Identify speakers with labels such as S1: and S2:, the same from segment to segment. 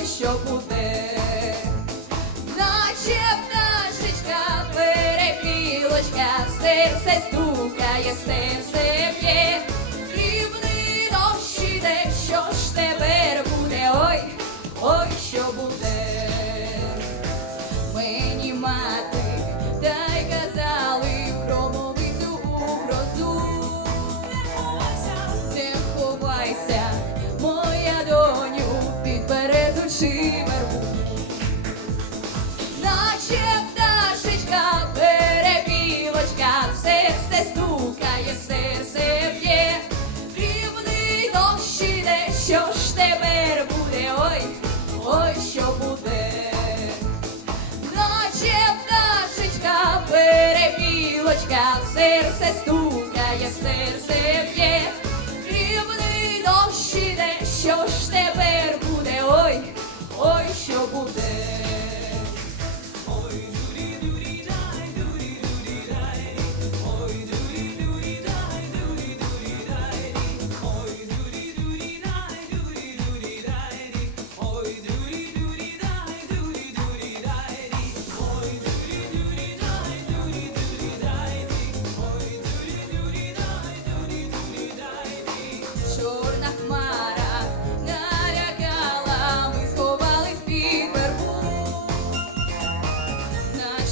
S1: ой, що буде, наче пташечка, перепілочка, серце стукає, серце п'є. Березучи. Наче пташечка, перепілочка, серце стукає, серце б'є, дрібний дощ іде, що ж тепер буде, ой, ой, що буде. Наче пташечка, перепілочка, серце стукає,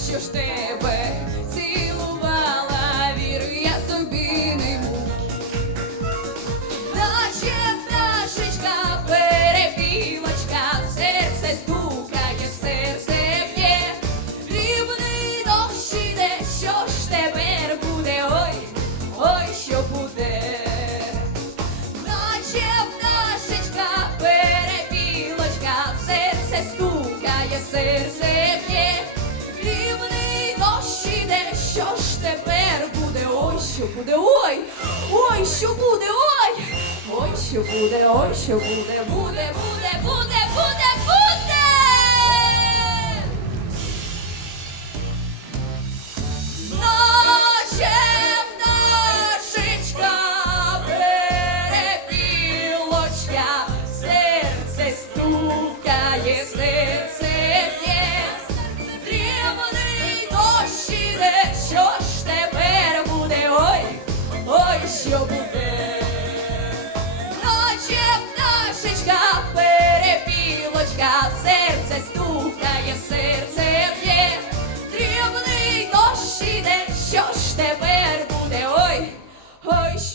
S1: Нащо ж тебе цілувала, вірю я собі не му. Наче пташечка, перепілочка, серце стукає, серце б'є, дрібний дощ іде, що ж тепер буде, ой, ой, що буде. Наче перепілочка, серце стукає, серце буде, ой, ой, що буде, ой, ой, що буде, ой, що буде, буде, буде, буде, буде.